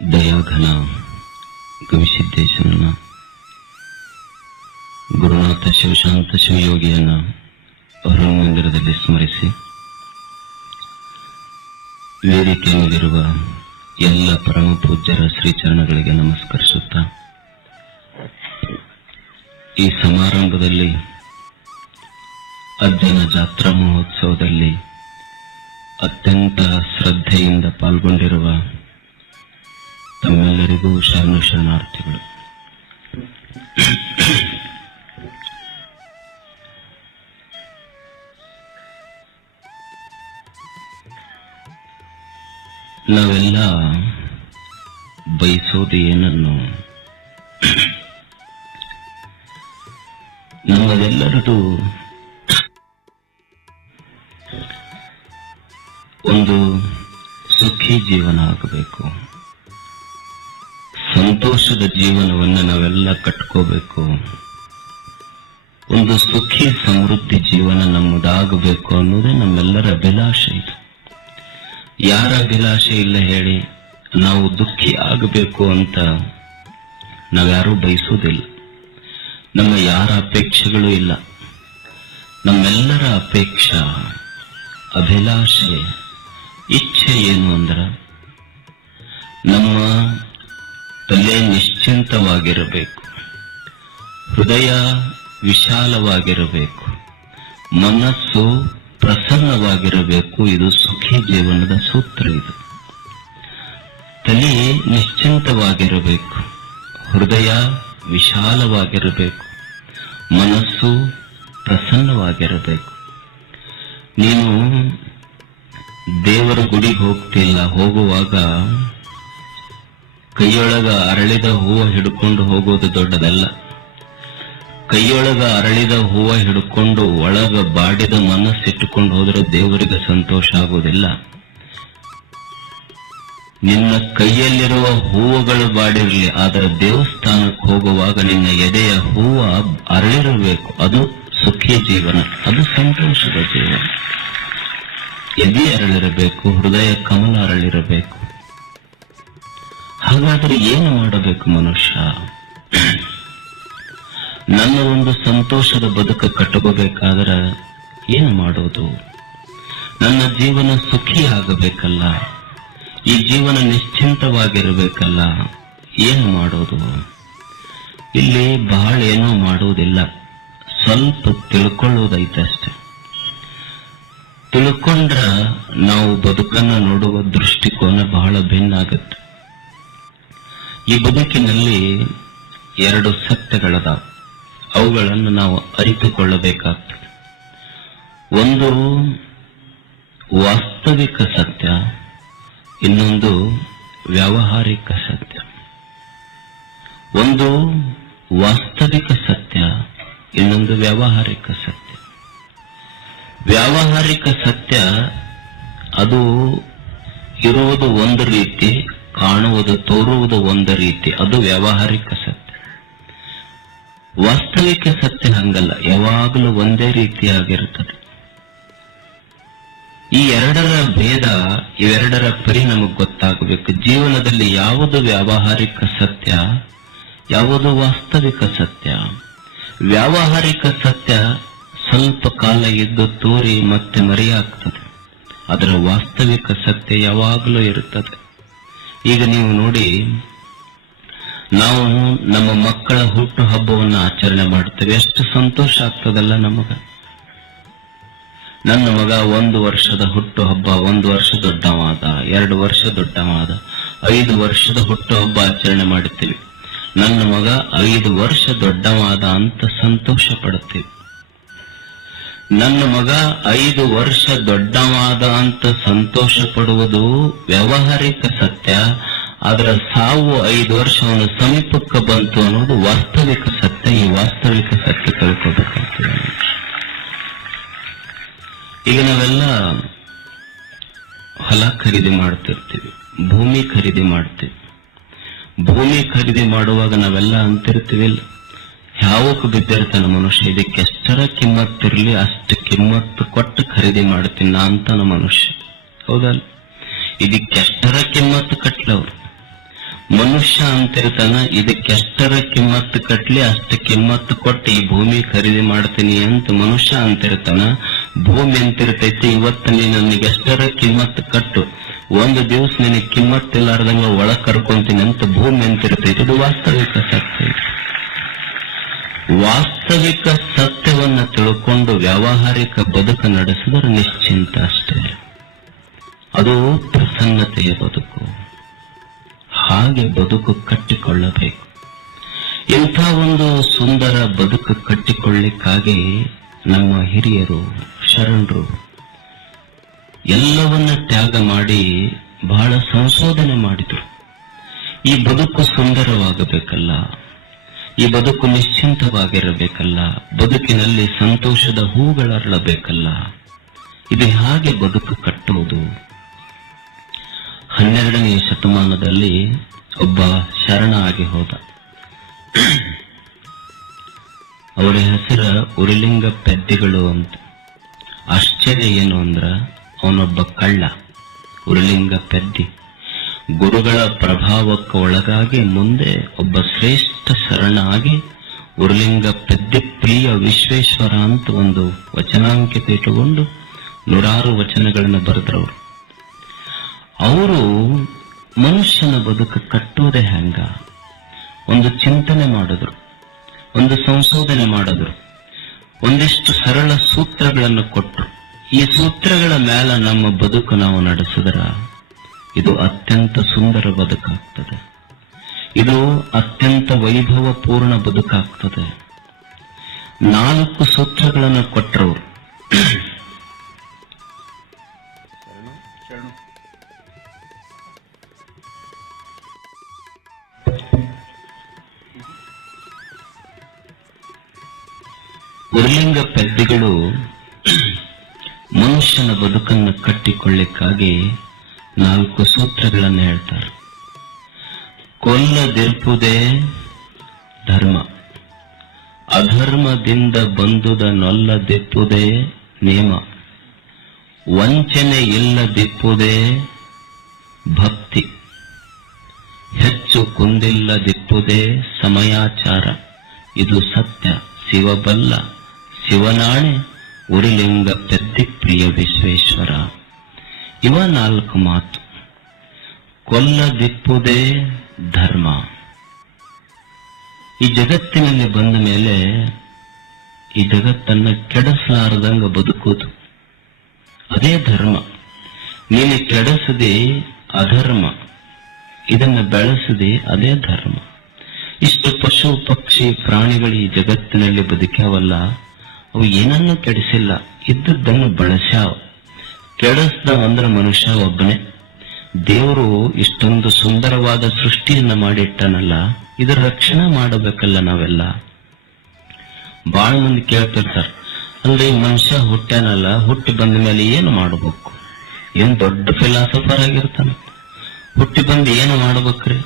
ದಯಾಘನ ಗವಿಸಿದ್ದೇಶನನ್ನ, ಗುರುನಾಥ ಶಿವಶಾಂತ ಶಿವಯೋಗಿಯನ್ನ ಮಂದಿರದಲ್ಲಿ ಸ್ಮರಿಸಿ, ವೇದಿಕೆ ಮೇಲಿರುವ ಎಲ್ಲ ಪರಮ ಪೂಜ್ಯರ ಶ್ರೀಚರಣಗಳಿಗೆ ನಮಸ್ಕರಿಸುತ್ತಾ, ಈ ಸಮಾರಂಭದಲ್ಲಿ ಅಜ್ಜನ ಜಾತ್ರಾ ಮಹೋತ್ಸವದಲ್ಲಿ ಅತ್ಯಂತ ಶ್ರದ್ಧೆಯಿಂದ ಪಾಲ್ಗೊಂಡಿರುವ ತಮ್ಮೆಲ್ಲರಿಗೂ ಶರಣು ಶರಣಾರ್ಥಿಗಳು. ನಾವೆಲ್ಲ ಬಯಸೋದು ಏನನ್ನು, ನಮ್ಮದೆಲ್ಲರದು ಒಂದು ಸುಖಿ ಜೀವನ ಆಗಬೇಕು, ಸಂತೋಷದ ಜೀವನವನ್ನು ನಾವೆಲ್ಲ ಕಟ್ಕೋಬೇಕು, ಒಂದು ಸುಖಿ ಸಮೃದ್ಧಿ ಜೀವನ ನಮ್ಮದಾಗಬೇಕು ಅನ್ನೋದೇ ನಮ್ಮೆಲ್ಲರ ಅಭಿಲಾಷೆ. ಇದು ಯಾರ ಅಭಿಲಾಷೆ ಇಲ್ಲ ಹೇಳಿ? ನಾವು ದುಃಖಿ ಆಗಬೇಕು ಅಂತ ನಾವ್ಯಾರೂ ಬಯಸುವುದಿಲ್ಲ. ನಮ್ಮ ಯಾರ ಅಪೇಕ್ಷೆಗಳು ಇಲ್ಲ. ನಮ್ಮೆಲ್ಲರ ಅಪೇಕ್ಷೆ, ಅಭಿಲಾಷೆ, ಇಚ್ಛೆ ಏನು ಅಂದ್ರೆ ನಮ್ಮ ತಲೆ ನಿಶ್ಚಿಂತವಾಗಿರಬೇಕು, ಹೃದಯ ವಿಶಾಲವಾಗಿರಬೇಕು, ಮನಸ್ಸು ಪ್ರಸನ್ನವಾಗಿರಬೇಕು. ಇದು ಸುಖಿ ಜೀವನದ ಸೂತ್ರ. ಇದು ತಲೆ ನಿಶ್ಚಿಂತವಾಗಿರಬೇಕು, ಹೃದಯ ವಿಶಾಲವಾಗಿರಬೇಕು, ಮನಸ್ಸು ಪ್ರಸನ್ನವಾಗಿರಬೇಕು. ನೀನು ದೇವರ ಗುಡಿಗೆ ಹೋಗ್ತಿಲ್ಲ, ಹೋಗುವಾಗ ಕೈಯೊಳಗ ಅರಳಿದ ಹೂವು ಹಿಡ್ಕೊಂಡು ಹೋಗೋದು ದೊಡ್ಡದಲ್ಲ. ಕೈಯೊಳಗ ಅರಳಿದ ಹೂವು ಹಿಡ್ಕೊಂಡು ಒಳಗ ಬಾಡಿದ ಮನಸ್ಸಿಟ್ಟುಕೊಂಡು ಹೋದ್ರೆ ದೇವರಿಗೆ ಸಂತೋಷ ಆಗೋದಿಲ್ಲ. ನಿನ್ನ ಕೈಯಲ್ಲಿರುವ ಹೂವುಗಳು ಬಾಡಿರಲಿ, ಆದರೆ ದೇವಸ್ಥಾನಕ್ಕೆ ಹೋಗುವಾಗ ನಿನ್ನ ಎದೆಯ ಹೂವು ಅರಳಿರಬೇಕು. ಅದು ಸುಖಿ ಜೀವನ, ಅದು ಸಂತೋಷದ ಜೀವನ. ಎದೆ ಅರಳಿರಬೇಕು, ಹೃದಯ ಕಮಲ ಅರಳಿರಬೇಕು. ಹಾಗಾದ್ರೆ ಏನು ಮಾಡಬೇಕು ಮನುಷ್ಯ? ನನ್ನ ಒಂದು ಸಂತೋಷದ ಬದುಕು ಕಟ್ಟಕೋಬೇಕಾದ್ರೆ ಏನು ಮಾಡೋದು? ನನ್ನ ಜೀವನ ಸುಖಿ ಆಗಬೇಕಲ್ಲ, ಈ ಜೀವನ ನಿಶ್ಚಿಂತವಾಗಿರಬೇಕಲ್ಲ, ಏನು ಮಾಡೋದು? ಇಲ್ಲಿ ಬಹಳ ಏನೂ ಮಾಡುವುದಿಲ್ಲ, ಸ್ವಲ್ಪ ತಿಳ್ಕೊಳ್ಳೋದೈತಷ್ಟೆ. ತಿಳ್ಕೊಂಡ್ರ ನಾವು ಬದುಕನ್ನು ನೋಡುವ ದೃಷ್ಟಿಕೋನ ಬಹಳ ಭಿನ್ನ ಆಗುತ್ತೆ. ಈ ಬದುಕಿನಲ್ಲಿ ಎರಡು ಸತ್ಯಗಳದಾವ, ಅವುಗಳನ್ನು ನಾವು ಅರಿತುಕೊಳ್ಳಬೇಕಾಗ್ತದೆ. ಒಂದು ವಾಸ್ತವಿಕ ಸತ್ಯ, ಇನ್ನೊಂದು ವ್ಯಾವಹಾರಿಕ ಸತ್ಯ. ಒಂದು ವಾಸ್ತವಿಕ ಸತ್ಯ, ಇನ್ನೊಂದು ವ್ಯಾವಹಾರಿಕ ಸತ್ಯ. ವ್ಯಾವಹಾರಿಕ ಸತ್ಯ ಅದು ಇರುವುದು ಒಂದು ರೀತಿ, ಕಾಣುವುದು ತೋರುವುದು ಒಂದು ರೀತಿ, ಅದು ವ್ಯಾವಹಾರಿಕ ಸತ್ಯ. ವಾಸ್ತವಿಕ ಸತ್ಯ ಹಂಗಲ್ಲ, ಯಾವಾಗಲೂ ಒಂದೇ ರೀತಿಯಾಗಿರುತ್ತದೆ. ಈ ಎರಡರ ಭೇದ, ಇವೆರಡರ ಪರಿ ನಮಗೆ ಗೊತ್ತಾಗಬೇಕು. ಜೀವನದಲ್ಲಿ ಯಾವುದು ವ್ಯಾವಹಾರಿಕ ಸತ್ಯ, ಯಾವುದು ವಾಸ್ತವಿಕ ಸತ್ಯ. ವ್ಯಾವಹಾರಿಕ ಸತ್ಯ ಸ್ವಲ್ಪ ಕಾಲ ಇದ್ದು ತೋರಿ ಮತ್ತೆ ಮರೆಯಾಗ್ತದೆ, ಅದರ ವಾಸ್ತವಿಕ ಸತ್ಯ ಯಾವಾಗಲೂ ಇರುತ್ತದೆ. ಈಗ ನೀವು ನೋಡಿ, ನಾವು ನಮ್ಮ ಮಕ್ಕಳ ಹುಟ್ಟು ಹಬ್ಬವನ್ನು ಆಚರಣೆ ಮಾಡ್ತೇವೆ, ಎಷ್ಟು ಸಂತೋಷ ಆಗ್ತದಲ್ಲ ನಮಗ. ನನ್ನ ಮಗ 1 ವರ್ಷದ ಹುಟ್ಟು ಹಬ್ಬ, 1 ವರ್ಷ ದೊಡ್ಡವಾದ, 2 ವರ್ಷ ದೊಡ್ಡವಾದ, 5 ವರ್ಷದ ಹುಟ್ಟು ಹಬ್ಬ ಆಚರಣೆ ಮಾಡುತ್ತೇವೆ. ನನ್ನ ಮಗ 5 ವರ್ಷ ದೊಡ್ಡವಾದ ಅಂತ ಸಂತೋಷ ಪಡುತ್ತೇವೆ. ನನ್ನ ಮಗ 5 ವರ್ಷ ದೊಡ್ಡವಾದ ಅಂತ ಸಂತೋಷ ಪಡುವುದು ವ್ಯಾವಹಾರಿಕ ಸತ್ಯ. ಅದರ ಸಾವು 5 ವರ್ಷ ಅವನ ಸಮೀಪಕ್ಕೆ ಬಂತು ಅನ್ನೋದು ವಾಸ್ತವಿಕ ಸತ್ಯ. ಈ ವಾಸ್ತವಿಕ ಸತ್ಯ ತಿಳ್ಕೋಬೇಕಾಗ್ತದೆ. ಈಗ ನಾವೆಲ್ಲ ಹೊಲ ಖರೀದಿ ಮಾಡ್ತಿರ್ತೀವಿ, ಭೂಮಿ ಖರೀದಿ ಮಾಡ್ತೀವಿ. ಭೂಮಿ ಖರೀದಿ ಮಾಡುವಾಗ ನಾವೆಲ್ಲ ಅಂತಿರ್ತೀವಿ, ಯಾವಕ್ಕೂ ಬಿದ್ದಿರ್ತಾನ ಮನುಷ್ಯ, ಇದಕ್ಕೆ ಎಷ್ಟರ ಕಿಮ್ಮತ್ತಿರ್ಲಿ ಅಷ್ಟು ಕಿಮ್ಮತ್ತು ಕೊಟ್ಟು ಖರೀದಿ ಮಾಡ್ತೀನಿ ನಾ ಅಂತಾನ ಮನುಷ್ಯ. ಹೌದಲ್ಲ? ಇದಕ್ಕೆ ಎಷ್ಟರ ಕಿಮ್ಮತ್ತು ಕಟ್ಲವ್ರು. ಮನುಷ್ಯ ಅಂತಿರ್ತಾನ, ಇದಕ್ಕೆಷ್ಟರ ಕಿಮ್ಮತ್ತು ಕಟ್ಲಿ ಅಷ್ಟ ಕಿಮ್ಮತ್ತು ಕೊಟ್ಟು ಈ ಭೂಮಿ ಖರೀದಿ ಮಾಡ್ತೀನಿ ಅಂತ ಮನುಷ್ಯ ಅಂತಿರ್ತಾನ. ಭೂಮಿ ಅಂತಿರ್ತೈತಿ, ಇವತ್ತು ನೀ ನನಗೆಷ್ಟರ ಕಿಮ್ಮತ್ತು ಕಟ್ಟು, ಒಂದು ದಿವಸ ನಿನಗೆ ಕಿಮ್ಮತ್ತಿಲ್ಲಾರ್ದಂಗ ಒಳಗ್ ಕರ್ಕೊಂತೀನಿ ಅಂತ ಭೂಮಿ ಅಂತಿರ್ತೈತಿ. ಇದು ವಾಸ್ತವಿಕ ಸತ್ಯ. ವಾಸ್ತವಿಕ ಸತ್ಯವನ್ನ ತಿಳ್ಕೊಂಡು ವ್ಯಾವಹಾರಿಕ ಬದುಕು ನಡೆಸಿದರೆ ನಿಶ್ಚಿಂತ ಅಷ್ಟೇ. ಅದು ಪ್ರಸನ್ನತೆಯ ಬದುಕು. ಹಾಗೆ ಬದುಕು ಕಟ್ಟಿಕೊಳ್ಳಬೇಕು. ಇಂಥ ಒಂದು ಸುಂದರ ಬದುಕು ಕಟ್ಟಿಕೊಳ್ಳಿಕ್ಕಾಗಿ ನಮ್ಮ ಹಿರಿಯರು ಶರಣರು ಎಲ್ಲವನ್ನ ತ್ಯಾಗ ಮಾಡಿ ಬಹಳ ಸಂಶೋಧನೆ ಮಾಡಿದ್ರು. ಈ ಬದುಕು ಸುಂದರವಾಗಬೇಕಲ್ಲ, ಈ ಬದುಕು ನಿಶ್ಚಿಂತವಾಗಿರಬೇಕಲ್ಲ, ಬದುಕಿನಲ್ಲಿ ಸಂತೋಷದ ಹೂಗಳರಳಬೇಕಲ್ಲ, ಇದು ಹಾಗೆ ಬದುಕು ಕಟ್ಟುವುದು. 12ನೇ ಶತಮಾನದಲ್ಲಿ ಒಬ್ಬ ಶರಣ ಆಗಿ ಹೋದ. ಅವರ ಹೆಸರ ಉರುಲಿಂಗ ಪೆದ್ದಿಗಳು ಅಂತ. ಆಶ್ಚರ್ಯ ಏನು ಅಂದ್ರ, ಅವನೊಬ್ಬ ಕಳ್ಳ, ಉರುಲಿಂಗ ಪೆದ್ದಿ. ಗುರುಗಳ ಪ್ರಭಾವಕ್ಕೆ ಒಳಗಾಗಿ ಮುಂದೆ ಒಬ್ಬ ಶ್ರೇಷ್ಠ ಶರಣ ಆಗಿ ಉರುಲಿಂಗ ಪೆದ್ದಿ ಪ್ರಿಯ ವಿಶ್ವೇಶ್ವರ ಅಂತ ಒಂದು ವಚನಾಂಕಿತ ಇಟ್ಟುಕೊಂಡು 100 ವಚನಗಳನ್ನು ಬರೆದ್ರವರು. ಅವರು ಮನುಷ್ಯನ ಬದುಕು ಕಟ್ಟೋದೇ ಹೆಂಗ ಒಂದು ಚಿಂತನೆ ಮಾಡಿದ್ರು, ಒಂದು ಸಂಶೋಧನೆ ಮಾಡಿದ್ರು, ಒಂದಿಷ್ಟು ಸರಳ ಸೂತ್ರಗಳನ್ನು ಕೊಟ್ಟರು. ಈ ಸೂತ್ರಗಳ ಮೇಲೆ ನಮ್ಮ ಬದುಕು ನಾವು ನಡೆಸಿದ್ರ ಇದು ಅತ್ಯಂತ ಸುಂದರ ಬದುಕಾಗ್ತದೆ, ಇದು ಅತ್ಯಂತ ವೈಭವಪೂರ್ಣ ಬದುಕಾಗ್ತದೆ. 4 ಸೂತ್ರಗಳನ್ನು ಕೊಟ್ಟರವರು. ಉರುಲಿಂಗ ಪೆದ್ದಿಗಳು ಮನುಷ್ಯನ ಬದುಕನ್ನು ಕಟ್ಟಿಕೊಳ್ಳಿಕ್ಕಾಗಿ 4 ಸೂತ್ರಗಳನ್ನು ಹೇಳ್ತಾರೆ. ಕೊಲ್ಲದಿರ್ಪುದೇ ಧರ್ಮ, ಅಧರ್ಮದಿಂದ ಬಂದುದ ನೊಲ್ಲದಿಪ್ಪುದೇ ನೇಮ, ವಂಚನೆ ಇಲ್ಲದಿಪ್ಪುದೇ ಭಕ್ತಿ, ಹೆಚ್ಚು ಕುಂದಿಲ್ಲದಿಪ್ಪುದೇ ಸಮಯಾಚಾರ, ಇದು ಸತ್ಯ ಶಿವಬಲ್ಲ ಶಿವನಾಣೆ ಉರುಲಿಂಗ ಪೆದ್ದಿ ಪ್ರಿಯ ವಿಶ್ವೇಶ್ವರ. ಇವ 4 ಮಾತು. ಕೊಲ್ಲದಿಪ್ಪುದೇ ಧರ್ಮ. ಈ ಜಗತ್ತಿನಲ್ಲಿ ಬಂದ ಮೇಲೆ ಈ ಜಗತ್ತನ್ನ ಕೆಡಿಸಲಾರದಂಗ ಬದುಕುವುದು ಅದೇ ಧರ್ಮ. ನೀನು ಕೆಡಿಸದೆ ಅಧರ್ಮ, ಇದನ್ನ ಬೆಳೆಸದೆ ಅದೇ ಧರ್ಮ. ಇಷ್ಟು ಪಶು ಪಕ್ಷಿ ಪ್ರಾಣಿಗಳು ಈ ಜಗತ್ತಿನಲ್ಲಿ ಬದುಕ್ಯಾವಲ್ಲ, ಅವು ಏನನ್ನೂ ಕೆಡಿಸಿಲ್ಲ, ಇದ್ದದ್ದನ್ನು ಬಳಸ್ಯಾವ. ಕೆಡಿಸ್ದ ಅಂದ್ರೆ ಮನುಷ್ಯ ಒಬ್ಬನೇ. ದೇವರು ಇಷ್ಟೊಂದು ಸುಂದರವಾದ ಸೃಷ್ಟಿಯನ್ನ ಮಾಡಿಟ್ಟನಲ್ಲ, ಇದರ ರಕ್ಷಣೆ ಮಾಡಬೇಕಲ್ಲ ನಾವೆಲ್ಲ. ಬಹಳ ಮಂದಿ ಕೇಳ್ತಿರ್ತಾರ, ಅಂದ್ರೆ ಈ ಮನುಷ್ಯ ಹುಟ್ಟ್ಯಾನಲ್ಲ, ಹುಟ್ಟಿ ಬಂದ ಮೇಲೆ ಏನು ಮಾಡಬೇಕು? ಏನ್ ದೊಡ್ಡ ಫಿಲಾಸಫರ್ ಆಗಿರ್ತಾನ, ಹುಟ್ಟಿ ಬಂದು ಏನು ಮಾಡ್ಬೇಕ್ರಿ?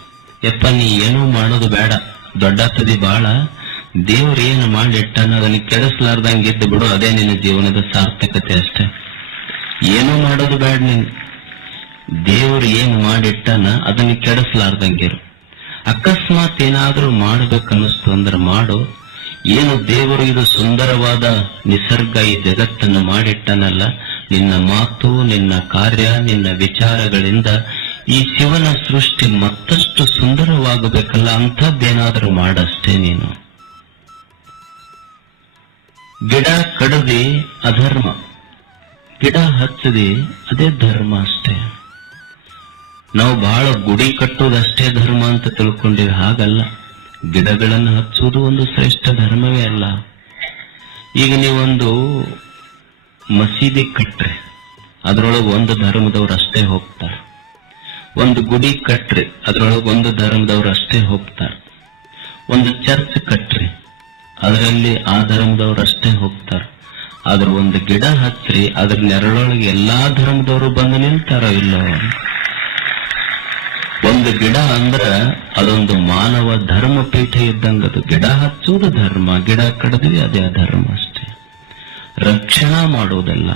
ಯಪ್ಪ ನೀ ಏನೂ ಮಾಡೋದು ಬೇಡ, ದೊಡ್ಡತದಿ ಬಾಳ, ದೇವ್ರ ಏನು ಮಾಡಿಟ್ಟಾನ ಅದನ್ನ ಕೆಡಿಸ್ಲಾರ್ದಂಗೆ ಇದ್ದು ಬಿಡು, ಅದೇ ನಿನ್ನ ಜೀವನದ ಸಾರ್ಥಕತೆ ಅಷ್ಟೇ. ಏನೂ ಮಾಡೋದು ಬೇಡ, ನೀನು ದೇವ್ರು ಏನು ಮಾಡಿಟ್ಟಾನ ಅದನ್ನ ಕೆಡಿಸ್ಲಾರ್ದಂಗಿರು. ಅಕಸ್ಮಾತ್ ಏನಾದ್ರೂ ಮಾಡ್ಬೇಕನ್ನಿಸ್ತು ಅಂದ್ರೆ ಮಾಡು. ಏನು ದೇವರು ಇದು ಸುಂದರವಾದ ನಿಸರ್ಗ ಈ ಜಗತ್ತನ್ನು ಮಾಡಿಟ್ಟನಲ್ಲ, ನಿನ್ನ ಮಾತು, ನಿನ್ನ ಕಾರ್ಯ, ನಿನ್ನ ವಿಚಾರಗಳಿಂದ ಈ ಶಿವನ ಸೃಷ್ಟಿ ಮತ್ತಷ್ಟು ಸುಂದರವಾಗಬೇಕಲ್ಲ, ಅಂಥದ್ದೇನಾದ್ರೂ ಮಾಡಷ್ಟೇ ನೀನು. ಗಿಡ ಕಡದಿ ಅಧರ್ಮ, ಗಿಡ ಹಚ್ಚದಿ ಅದೇ ಧರ್ಮ ಅಷ್ಟೇ. ನಾವು ಬಹಳ ಗುಡಿ ಕಟ್ಟುವುದಷ್ಟೇ ಧರ್ಮ ಅಂತ ತಿಳ್ಕೊಂಡಿವಿ, ಹಾಗಲ್ಲ. ಗಿಡಗಳನ್ನು ಹಚ್ಚುವುದು ಒಂದು ಶ್ರೇಷ್ಠ ಧರ್ಮವೇ ಅಲ್ಲ. ಈಗ ನೀವೊಂದು ಮಸೀದಿ ಕಟ್ರಿ, ಅದರೊಳಗೆ ಒಂದು ಧರ್ಮದವ್ರು ಅಷ್ಟೇ ಹೋಗ್ತಾರೆ. ಒಂದು ಗುಡಿ ಕಟ್ರಿ, ಅದರೊಳಗೆ ಒಂದು ಧರ್ಮದವ್ರು ಅಷ್ಟೇ ಹೋಗ್ತಾರೆ. ಒಂದು ಚರ್ಚ್ ಕಟ್ರಿ, ಅದರಲ್ಲಿ ಆ ಧರ್ಮದವ್ರು ಅಷ್ಟೇ ಹೋಗ್ತಾರೆ. ಆದ್ರೆ ಒಂದು ಗಿಡ ಹಚ್ಚ್ರಿ, ಅದ್ರ ನೆರಳೊಳಗೆ ಎಲ್ಲಾ ಧರ್ಮದವರು ಬಂದು ನಿಲ್ತಾರೋ ಇಲ್ಲೋ? ಒಂದು ಗಿಡ ಅಂದ್ರ ಅದೊಂದು ಮಾನವ ಧರ್ಮ ಪೀಠ ಇದ್ದಂಗ. ಅದು ಗಿಡ ಹಚ್ಚುವುದು ಧರ್ಮ, ಗಿಡ ಕಡಿದ್ವಿ ಅದೇ ಅಧರ್ಮ ಅಷ್ಟೇ. ರಕ್ಷಣಾ ಮಾಡುವುದಲ್ಲ.